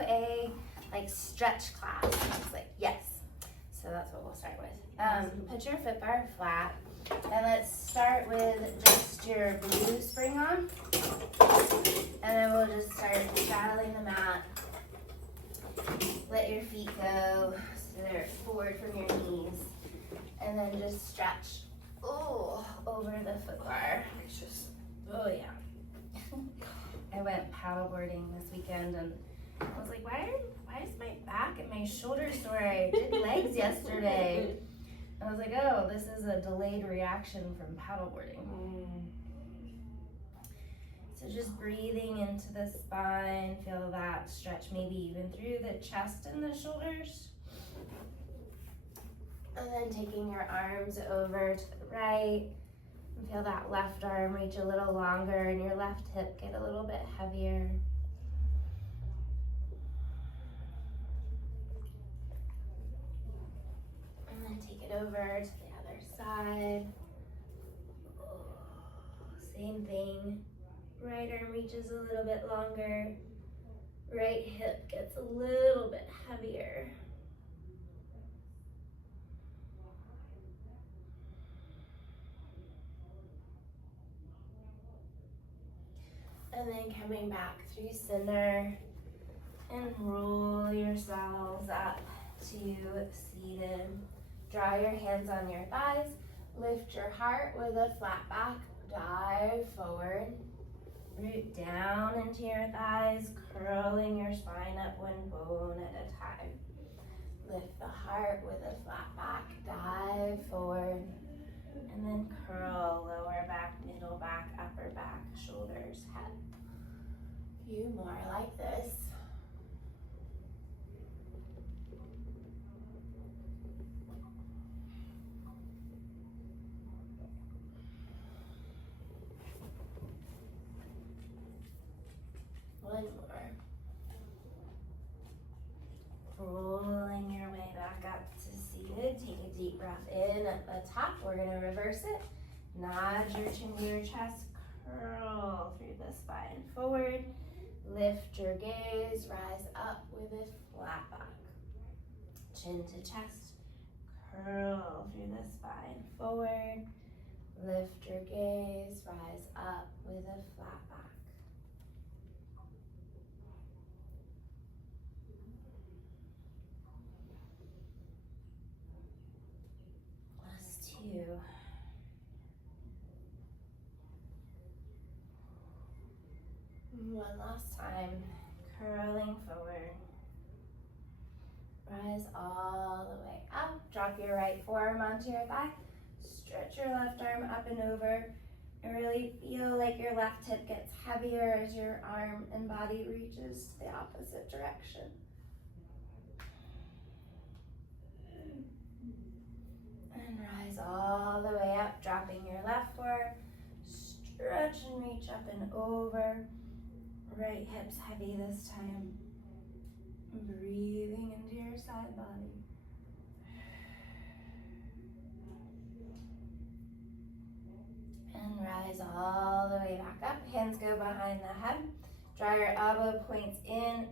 a like stretch class. It's like, yes. So that's what we'll start with. Put your foot bar flat, and let's start with just your blue spring on. And then we'll just start straddling the mat. Let your feet go so they're forward from your knees. And then just stretch over the foot bar. Oh yeah. I went paddleboarding this weekend and I was like, why is my back and my shoulders sore? I did legs yesterday. I was like, oh, this is a delayed reaction from paddleboarding. So just breathing into the spine, feel that stretch maybe even through the chest and the shoulders. And then taking your arms over to the right, and feel that left arm reach a little longer and your left hip get a little bit heavier. And then take it over to the other side. Same thing. Right arm reaches a little bit longer. Right hip gets a little bit heavier. And then coming back through center and roll yourselves up to seated. Draw your hands on your thighs. Lift your heart with a flat back. Dive forward. Root down into your thighs, curling your spine up one bone at a time. Lift the heart with a flat back. Dive forward. And then curl lower back, middle back, upper back, shoulders, head. A few more like this. One more. Rolling your way back up to seated. Take a deep breath in at the top. We're going to reverse it. Nod your chin to your chest. Curl through the spine forward. Lift your gaze. Rise up with a flat back. Chin to chest. Curl through the spine forward. Lift your gaze. Rise up with a flat back. Last two. One last time. Curling forward. Rise all the way up. Drop your right forearm onto your thigh. Stretch your left arm up and over. And really feel like your left hip gets heavier as your arm and body reaches to the opposite direction. And rise all the way up, dropping your left forearm. Stretch and reach up and over. Right hip's heavy this time. Breathing into your side body. And rise all the way back up. Hands go behind the head. Draw your elbow points in.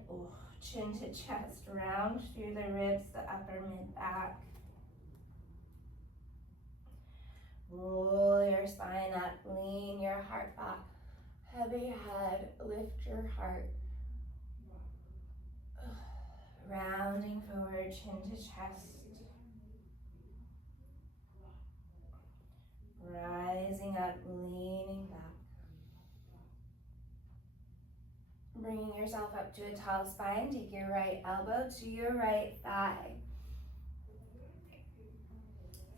Chin to chest. Round through the ribs, the upper mid back. Roll your spine up. Lean your heart back. Heavy head. Lift your heart. Rounding forward, chin to chest. Rising up, leaning back. Bringing yourself up to a tall spine. Take your right elbow to your right thigh.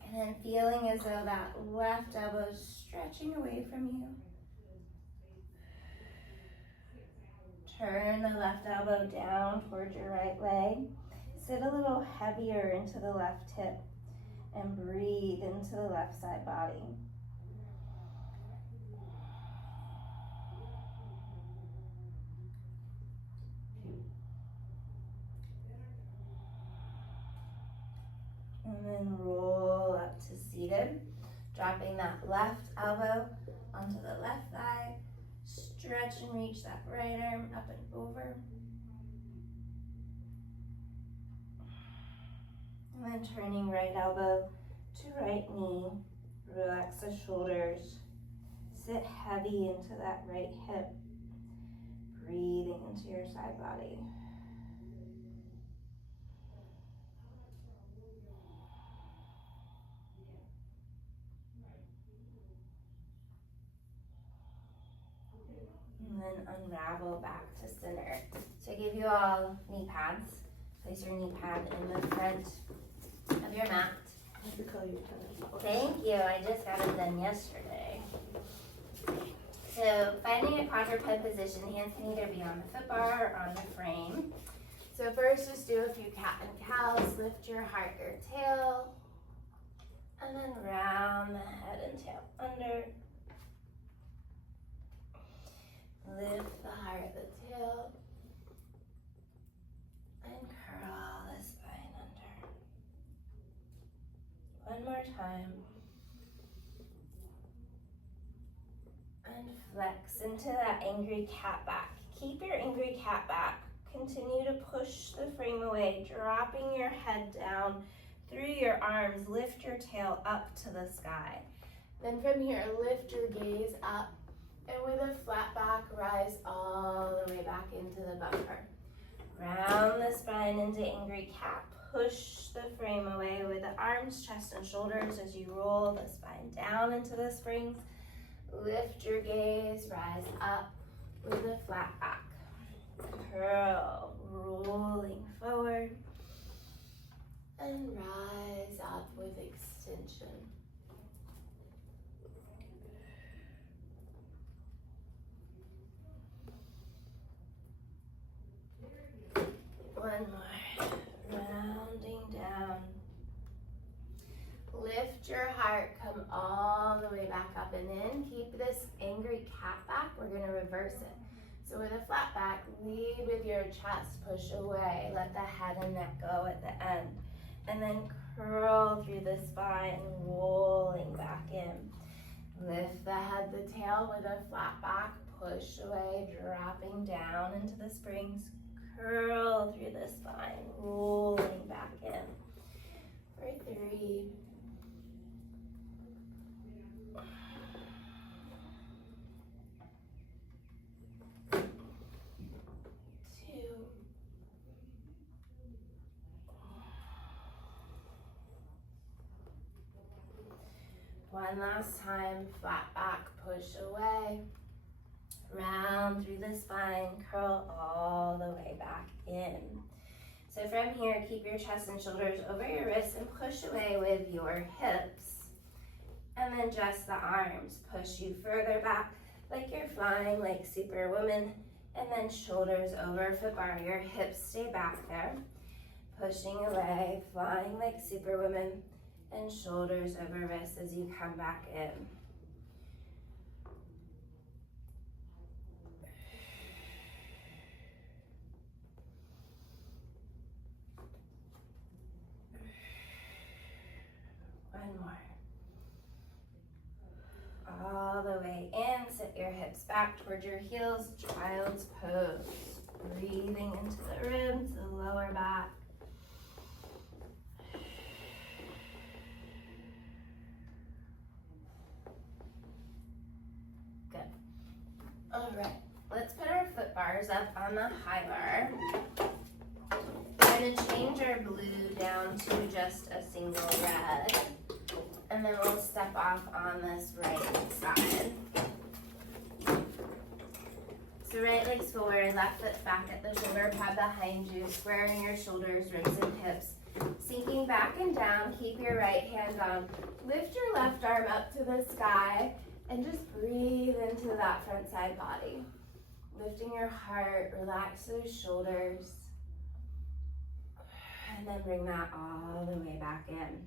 And then feeling as though that left elbow is stretching away from you. Turn the left elbow down towards your right leg. Sit a little heavier into the left hip and breathe into the left side body. And then roll up to seated, dropping that left elbow onto the left thigh. 5. 'Stretch and reach that right arm up and over. And then turning right elbow to right knee. Relax the shoulders. Sit heavy into that right hip. Breathing into your side body. And then unravel back to center. So I gave you all knee pads. Place your knee pad in the front of your mat. I have to call you tennis. Thank you, I just got it done yesterday. So finding a quadruped position, hands can either be on the foot bar or on the frame. So first just do a few cat and cows, lift your heart, your tail, and then round the head and tail under. Lift the heart, the tail, and curl the spine under. One more time. And flex into that angry cat back. Keep your angry cat back. Continue to push the frame away, dropping your head down through your arms. Lift your tail up to the sky. Then from here, lift your gaze up. And with a flat back, rise all the way back into the bumper. Round the spine into angry cat. Push the frame away with the arms, chest, and shoulders as you roll the spine down into the springs. Lift your gaze, rise up with a flat back. Curl, rolling forward. And rise up with extension. One more. Rounding down. Lift your heart, come all the way back up and in. Keep this angry cat back. We're going to reverse it. So with a flat back, lead with your chest, push away. Let the head and neck go at the end. And then curl through the spine, rolling back in. Lift the head, the tail with a flat back, push away, dropping down into the springs. Curl through the spine, rolling back in. For 3. 2. One last time, flat back, push away. Round through the spine, curl all the way back in. So from here, keep your chest and shoulders over your wrists and push away with your hips. And then just the arms. Push you further back like you're flying like Superwoman. And then shoulders over foot bar. Your hips stay back there. Pushing away, flying like Superwoman. And shoulders over wrists as you come back in. One more. All the way in, sit your hips back toward your heels, child's pose. Breathing into the ribs, the lower back. Good. All right, let's put our foot bars up on the high bar. We're going to change our blue down to just a single red. And then we'll step off on this right side. So right leg's forward, left foot back at the shoulder pad behind you, squaring your shoulders, ribs, and hips. Sinking back and down, keep your right hand on. Lift your left arm up to the sky and just breathe into that front side body. Lifting your heart, relax those shoulders. And then bring that all the way back in.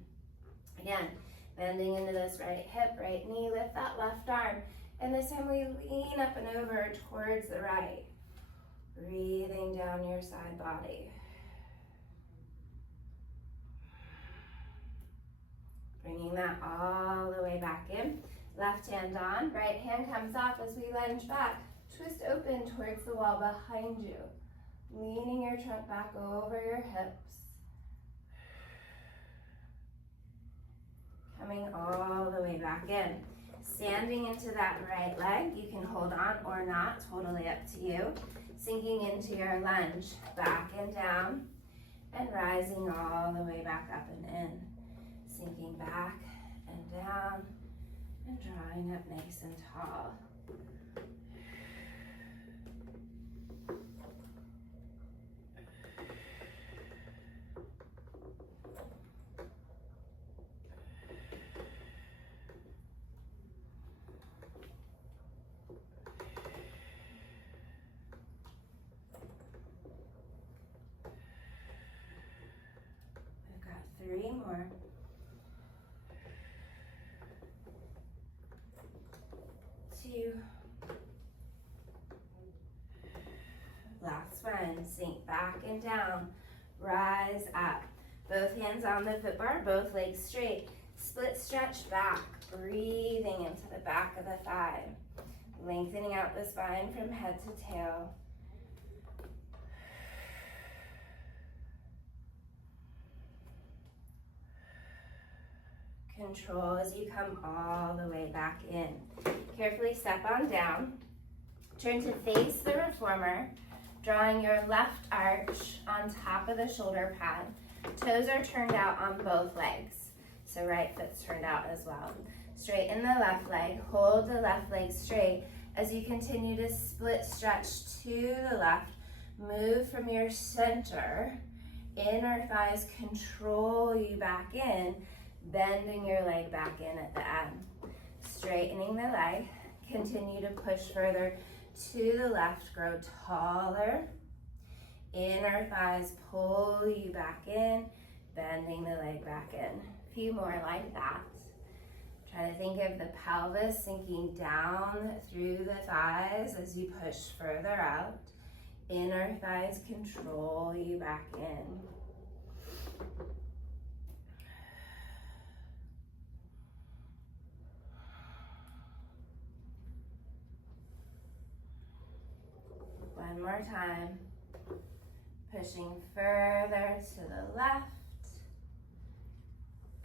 Again, bending into this right hip, right knee, lift that left arm. And this time we lean up and over towards the right. Breathing down your side body. Bringing that all the way back in. Left hand on, right hand comes off as we lunge back. Twist open towards the wall behind you. Leaning your trunk back over your hips. Coming all the way back in. Standing into that right leg, you can hold on or not, totally up to you. Sinking into your lunge, back and down, and rising all the way back up and in. Sinking back and down, and drawing up nice and tall. We've got 3 more. 2. Last one. Sink back and down. Rise up. Both hands on the foot bar, both legs straight. Split stretch back, breathing into the back of the thigh. Lengthening out the spine from head to tail. Control as you come all the way back in. Carefully step on down. Turn to face the reformer, drawing your left arch on top of the shoulder pad. Toes are turned out on both legs, so right foot's turned out as well. Straighten the left leg, hold the left leg straight as you continue to split stretch to the left. Move from your center, inner thighs control you back in, bending your leg back in at the end. Straightening the leg, continue to push further to the left, grow taller. Inner thighs pull you back in, bending the leg back in. A few more like that. Try to think of the pelvis sinking down through the thighs as you push further out. Inner thighs control you back in. One more time. Pushing further to the left.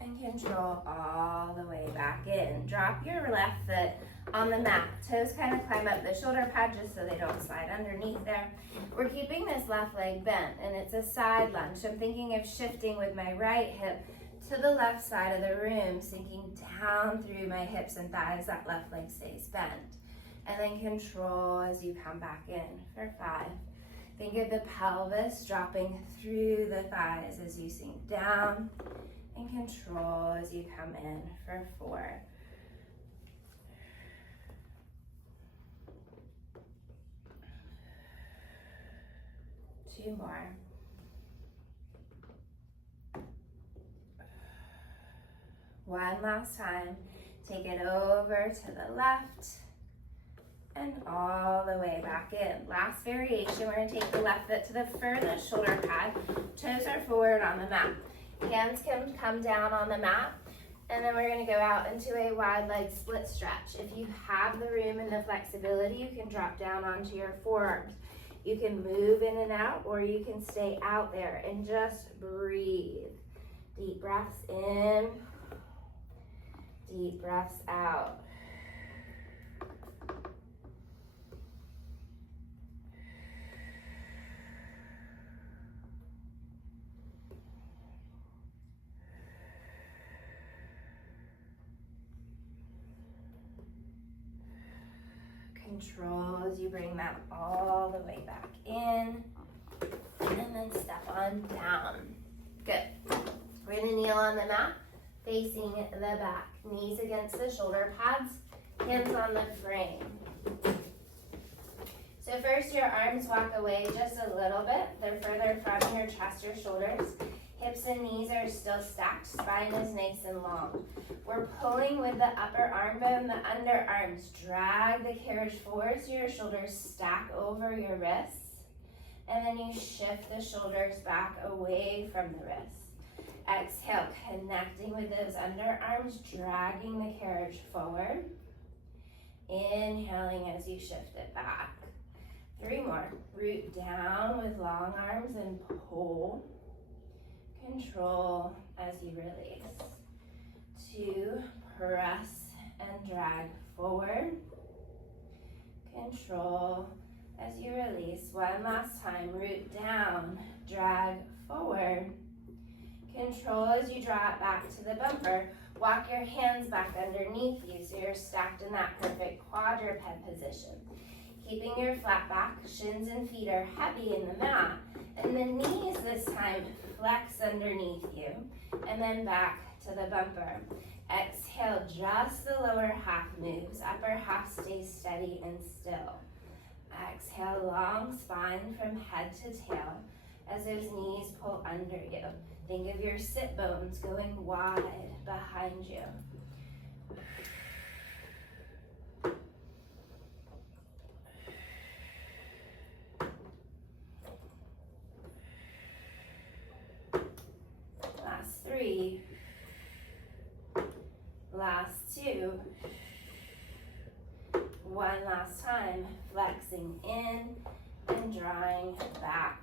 And control all the way back in. Drop your left foot on the mat. Toes kind of climb up the shoulder pad just so they don't slide underneath there. We're keeping this left leg bent, and it's a side lunge. So I'm thinking of shifting with my right hip to the left side of the room, sinking down through my hips and thighs. That left leg stays bent. And then control as you come back in for 5. Think of the pelvis dropping through the thighs as you sink down, and control as you come in for 4. Two more. One last time. Take it over to the left and all the way back in. Last variation, we're gonna take the left foot to the furthest shoulder pad. Toes are forward on the mat. Hands can come down on the mat, and then we're gonna go out into a wide leg split stretch. If you have the room and the flexibility, you can drop down onto your forearms. You can move in and out, or you can stay out there and just breathe. Deep breaths in, deep breaths out. Control as you bring that all the way back in, and then step on down. Good. We're gonna kneel on the mat, facing the back. Knees against the shoulder pads, hands on the frame. So first, your arms walk away just a little bit. They're further from your chest or shoulders. Hips and knees are still stacked. Spine is nice and long. We're pulling with the upper arm bone, the underarms. Drag the carriage forward so your shoulders stack over your wrists. And then you shift the shoulders back away from the wrists. Exhale, connecting with those underarms, dragging the carriage forward. Inhaling as you shift it back. 3 more. Root down with long arms and pull. Control as you release. 2, press and drag forward. Control as you release. One last time, root down, drag forward. Control as you draw it back to the bumper. Walk your hands back underneath you so you're stacked in that perfect quadruped position. Keeping your flat back, shins and feet are heavy in the mat. And the knees this time flex underneath you. And then back to the bumper. Exhale, just the lower half moves. Upper half stays steady and still. Exhale, long spine from head to tail as those knees pull under you. Think of your sit bones going wide behind you. Last 3. Last 2. One last time, flexing in and drawing back.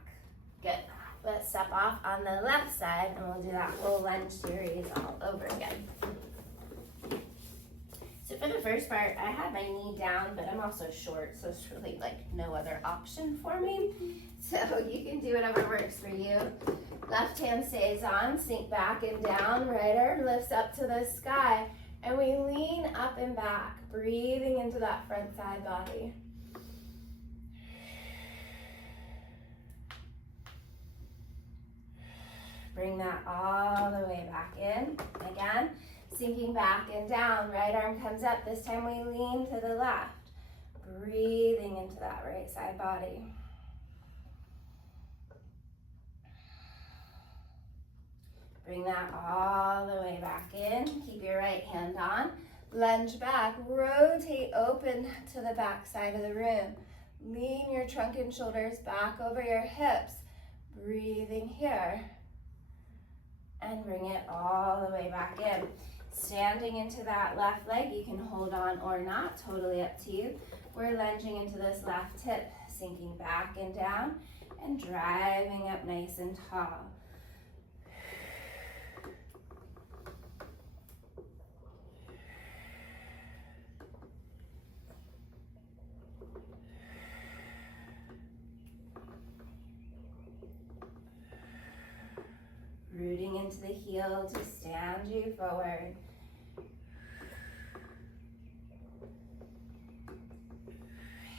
Good. Let's step off on the left side and we'll do that whole lunge series all over again. So for the first part, I had my knee down, but I'm also short, so it's really like no other option for me. So you can do whatever works for you. Left hand stays on, sink back and down, right arm lifts up to the sky, and we lean up and back, breathing into that front side body. Bring that all the way back in. Again, sinking back and down. Right arm comes up. This time we lean to the left. Breathing into that right side body. Bring that all the way back in. Keep your right hand on. Lunge back. Rotate open to the back side of the room. Lean your trunk and shoulders back over your hips. Breathing here. And bring it all the way back in. Standing into that left leg, you can hold on or not, totally up to you. We're lunging into this left hip, sinking back and down, and driving up nice and tall. Rooting into the heel to stand you forward.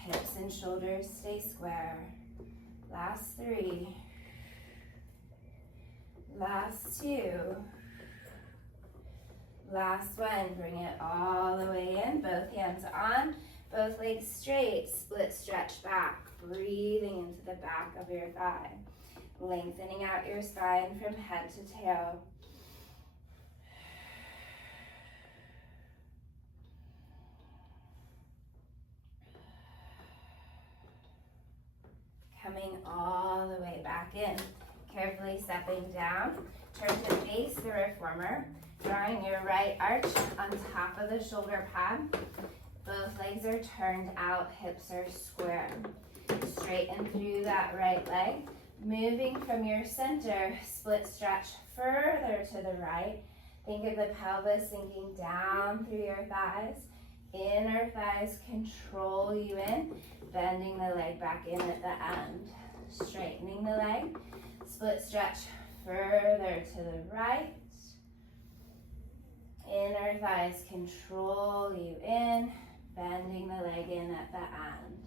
Hips and shoulders stay square. Last 3. Last 2. Last 1. Bring it all the way in. Both hands on. Both legs straight. Split stretch back. Breathing into the back of your thigh. Lengthening out your spine from head to tail. Coming all the way back in. Carefully stepping down. Turn to face the reformer. Drawing your right arch on top of the shoulder pad. Both legs are turned out, hips are square. Straighten through that right leg. Moving from your center, split stretch further to the right. Think of the pelvis sinking down through your thighs. Inner thighs control you in. Bending the leg back in at the end. Straightening the leg. Split stretch further to the right. Inner thighs control you in. Bending the leg in at the end.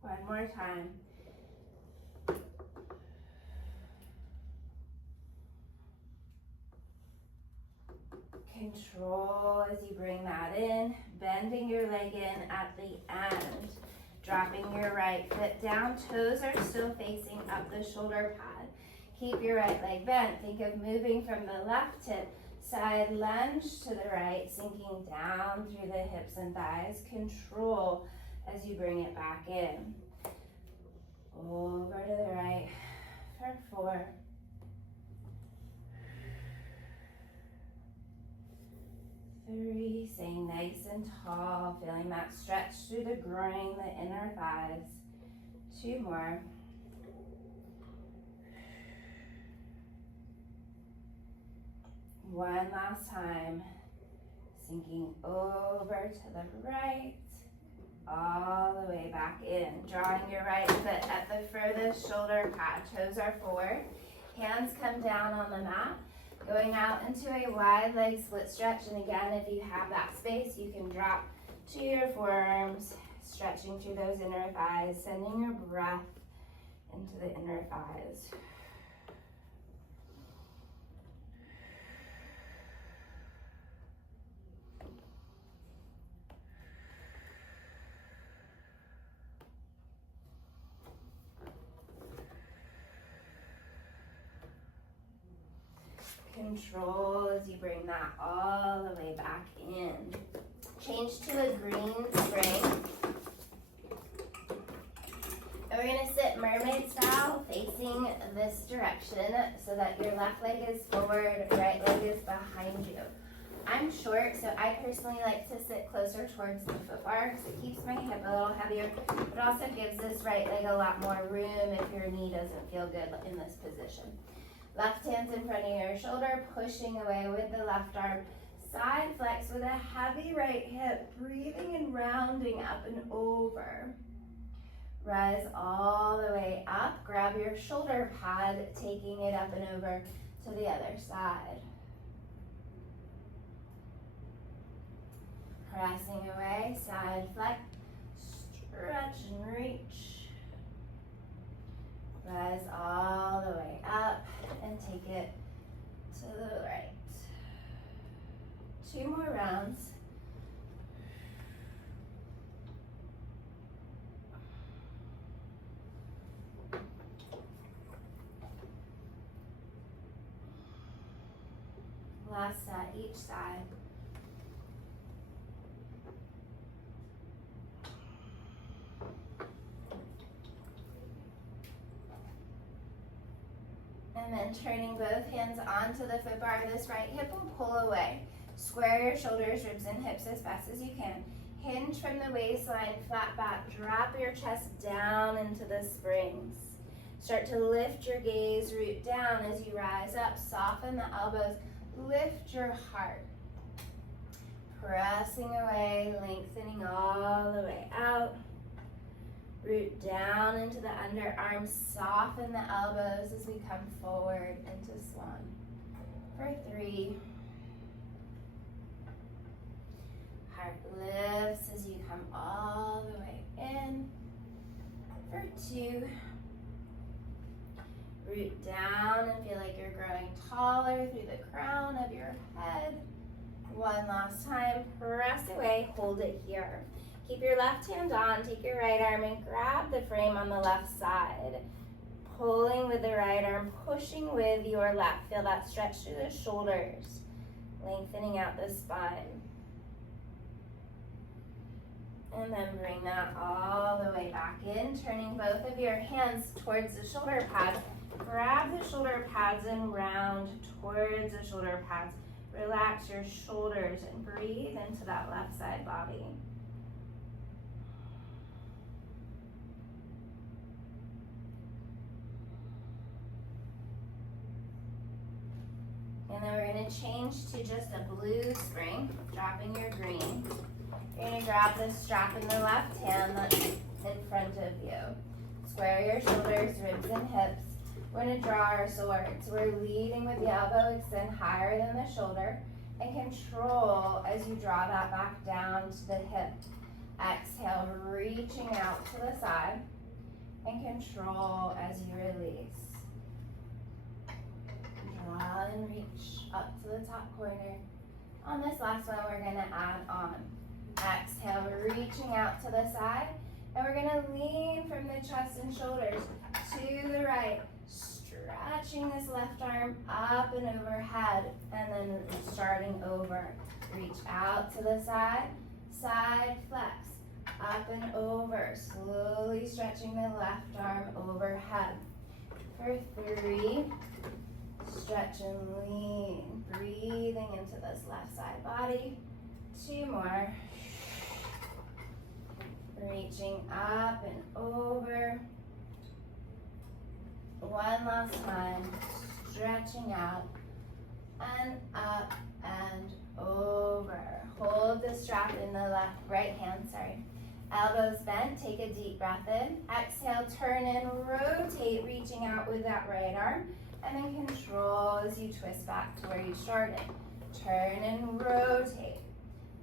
One more time. Control as you bring that in, bending your leg in at the end, dropping your right foot down, toes are still facing up the shoulder pad. Keep your right leg bent. Think of moving from the left hip, side lunge to the right, sinking down through the hips and thighs. Control as you bring it back in. over to the right for 4, 3, staying nice and tall, feeling that stretch through the groin, the inner thighs. 2 more. 1 last time, sinking over to the right, all the way back in, drawing your right foot at the furthest shoulder pad, toes are forward, hands come down on the mat, going out into a wide leg split stretch, and again, if you have that space, you can drop to your forearms, stretching through those inner thighs, sending your breath into the inner thighs. Control as you bring that all the way back in. Change to a green spring. And we're gonna sit mermaid style facing this direction so that your left leg is forward, right leg is behind you. I'm short, so I personally like to sit closer towards the foot bar because it keeps my hip a little heavier, but also gives this right leg a lot more room if your knee doesn't feel good in this position. Left hand's in front of your shoulder, pushing away with the left arm. Side flex with a heavy right hip, breathing and rounding up and over. Rise all the way up, grab your shoulder pad, taking it up and over to the other side. Pressing away, side flex, stretch and reach. Rise all the way up and take it to the right. 2 more rounds. Last set each side. And then turning both hands onto the foot bar, this right hip will pull away. Square your shoulders, ribs, and hips as fast as you can. Hinge from the waistline, flat back. Drop your chest down into the springs. Start to lift your gaze, root down as you rise up. Soften the elbows, lift your heart. Pressing away, lengthening all the way out. Root down into the underarms, soften the elbows as we come forward into swan. For 3. Heart lifts as you come all the way in. For 2. Root down and feel like you're growing taller through the crown of your head. 1 last time, press away, hold it here. Keep your left hand on, take your right arm and grab the frame on the left side. Pulling with the right arm, pushing with your left. Feel that stretch through the shoulders, lengthening out the spine. And then bring that all the way back in, turning both of your hands towards the shoulder pads. Grab the shoulder pads and round towards the shoulder pads. Relax your shoulders and breathe into that left side body. And then we're going to change to just a blue spring, dropping your green. You're going to grab the strap in the left hand that's in front of you. Square your shoulders, ribs, and hips. We're going to draw our swords. We're leading with the elbow extend higher than the shoulder, and control as you draw that back down to the hip. Exhale, reaching out to the side, and control as you release. Draw and reach up to the top corner. On this last one, we're going to add on. Exhale, reaching out to the side, and we're going to lean from the chest and shoulders to the right, stretching this left arm up and overhead, and then starting over. Reach out to the side, side flex. up and over, slowly stretching the left arm overhead. For 3, stretch and lean, breathing into this left side body. 2 more. Reaching up and over. 1 last time, stretching out and up and over. Hold the strap in the right hand, elbows bent, take a deep breath in. Exhale, turn and rotate, reaching out with that right arm. And then control as you twist back to where you started. Turn and rotate.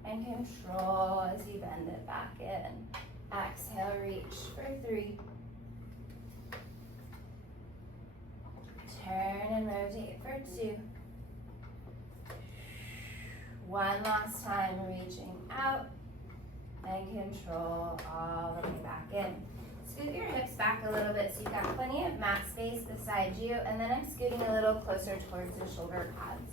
And control as you bend it back in. Exhale, reach for 3. Turn and rotate for 2. 1 last time, reaching out and control all the way back in. Scoot your hips back a little bit so you've got plenty of mat space beside you, and then I'm scooting a little closer towards the shoulder pads.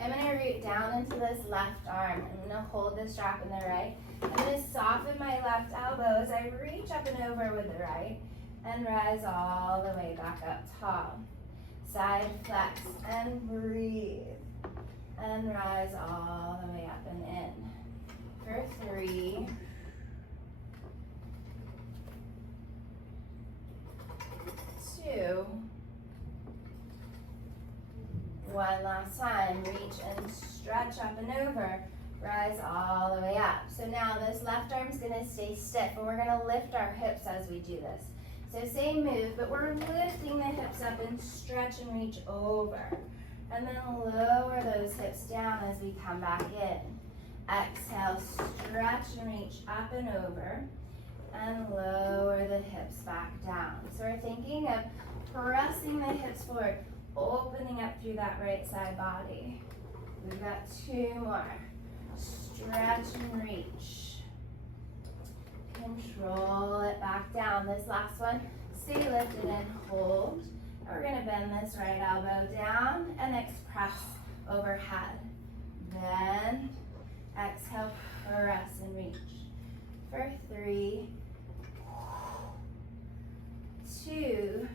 I'm going to root down into this left arm. I'm going to hold the strap in the right. I'm going to soften my left elbow as I reach up and over with the right and rise all the way back up tall. Side flex and breathe. And rise all the way up and in. For 3. 2. 1 last time, reach and stretch up and over. Rise all the way up. So now this left arm is going to stay stiff, and we're going to lift our hips as we do this. So same move, but we're lifting the hips up and stretch and reach over. And then lower those hips down as we come back in. Exhale, stretch and reach up and over. And lower the hips back down. So we're thinking of pressing the hips forward, opening up through that right side body. We've got 2 more. Stretch and reach. Control it back down. This last one, stay lifted and hold. We're going to bend this right elbow down and press overhead. Bend, exhale, press and reach. For 3, 2,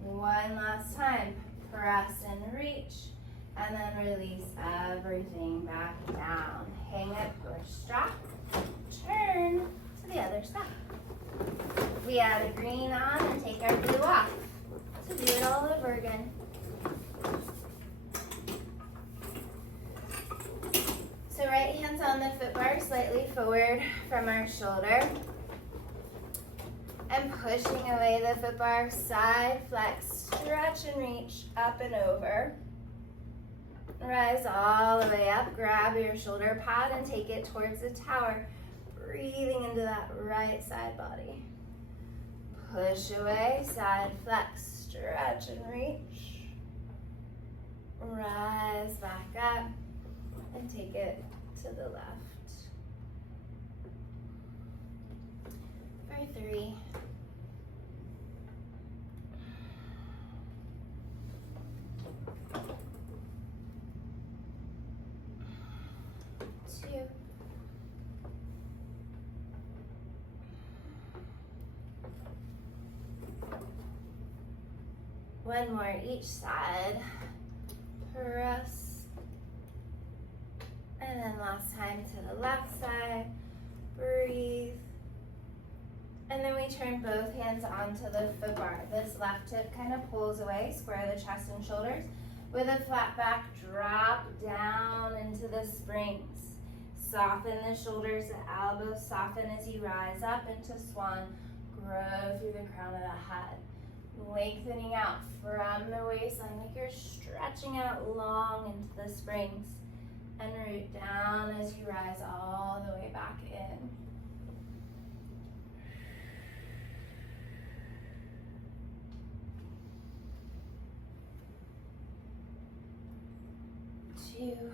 1 last time. Press and reach, and then release everything back down. Hang it, push, strap, turn to the other side. We add a green on and take our blue off. So do it all over again. So right hand's on the foot bar, slightly forward from our shoulder. And pushing away the foot bar, side flex, stretch and reach up and over. Rise all the way up, grab your shoulder pad and take it towards the tower. Breathing into that right side body. Push away, side flex, stretch and reach. Rise back up and take it to the left. For 3. 2. 1 more each side. Press. And then last time to the left side. Breathe. And then we turn both hands onto the foot bar. This left hip kind of pulls away, square the chest and shoulders. With a flat back, drop down into the springs. Soften the shoulders, the elbows soften as you rise up into swan. Grow through the crown of the head. Lengthening out from the waistline like you're stretching out long into the springs. And root down as you rise all the way back in. Two.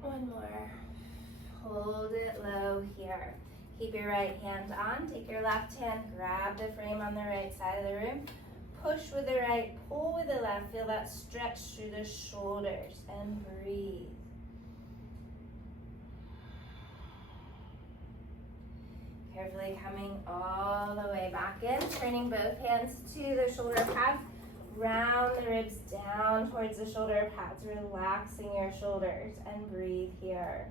1 more. Hold it low here. Keep your right hand on. Take your left hand, grab the frame on the right side of the room. push with the right, pull with the left. Feel that stretch through the shoulders and breathe. Carefully coming all the way back in, turning both hands to the shoulder pads. Round the ribs down towards the shoulder pads, relaxing your shoulders, and breathe here.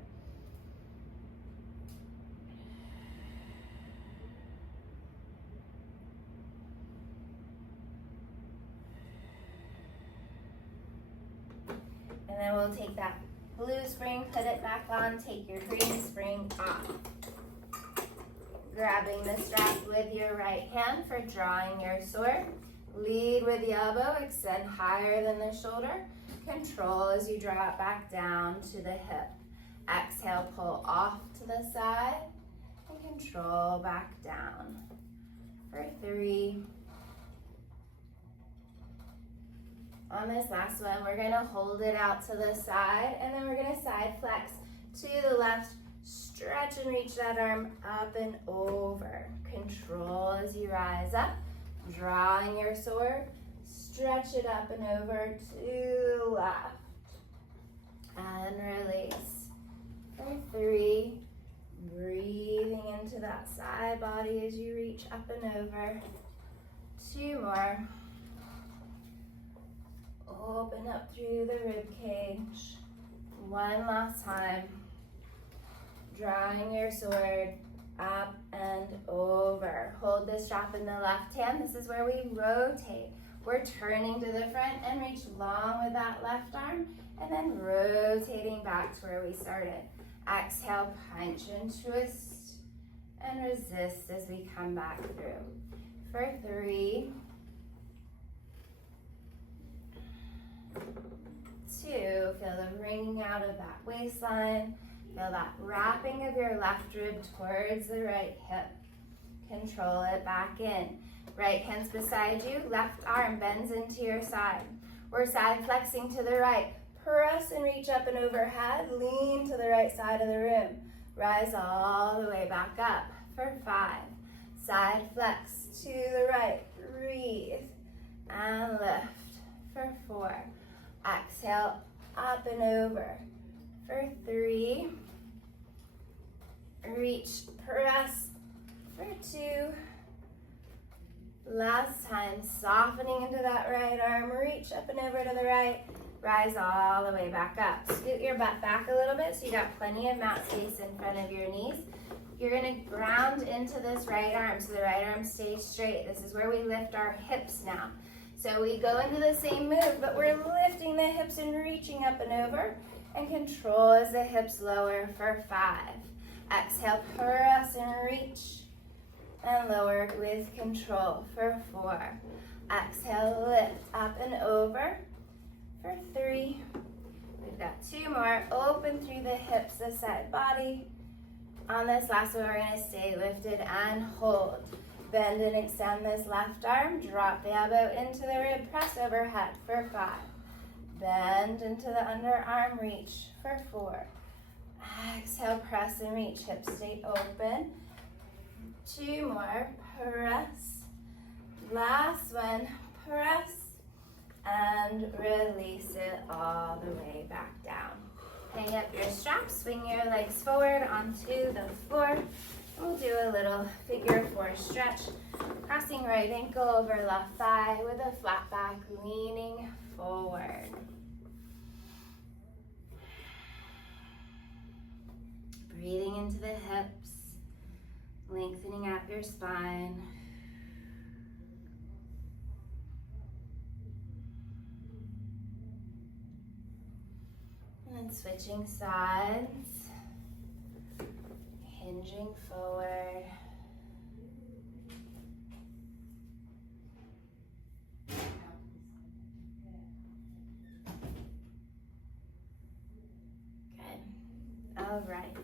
And then we'll take that blue spring, put it back on, take your green spring off. Grabbing the strap with your right hand for drawing your sword. Lead with the elbow, extend higher than the shoulder. Control as you draw it back down to the hip. Exhale, pull off to the side and control back down. For 3. On this last one, we're gonna hold it out to the side and then we're gonna side flex to the left. Stretch and reach that arm up and over. Control as you rise up. Drawing your sword, stretch it up and over to the left. And release. For 3, breathing into that side body as you reach up and over. 2 more. Open up through the rib cage. 1 last time. Drawing your sword up and over. Hold the strap in the left hand. This is where we rotate. We're turning to the front and reach long with that left arm and then rotating back to where we started. Exhale, punch and twist and resist as we come back through. For 3, 2, feel the wringing out of that waistline. Feel that wrapping of your left rib towards the right hip. Control it back in. Right hand's beside you, left arm bends into your side. We're side flexing to the right. Press and reach up and overhead. Lean to the right side of the room. Rise all the way back up. For 5. Side flex to the right. Breathe and lift. For 4. Exhale, up and over. For 3, reach, press. For 2, last time, softening into that right arm, reach up and over to the right, rise all the way back up. Scoot your butt back a little bit so you got plenty of mat space in front of your knees. You're gonna ground into this right arm so the right arm stays straight. This is where we lift our hips now. So we go into the same move, but we're lifting the hips and reaching up and over. And control as the hips lower for 5. Exhale, press and reach. And lower with control for 4. Exhale, lift up and over. For 3. We've got 2 more. Open through the hips, the side body. On this last one, we're going to stay lifted and hold. Bend and extend this left arm. Drop the elbow into the rib. Press overhead for 5. Bend into the underarm reach for 4. Exhale, press and reach. Hips stay open. 2 more. Press. Last one. Press. And release it all the way back down. Hang up your straps. Swing your legs forward onto the floor. We'll do a little figure 4 stretch. Crossing right ankle over left thigh with a flat back, leaning forward. Breathing into the hips, lengthening out your spine. And then switching sides, hinging forward. Good. All right.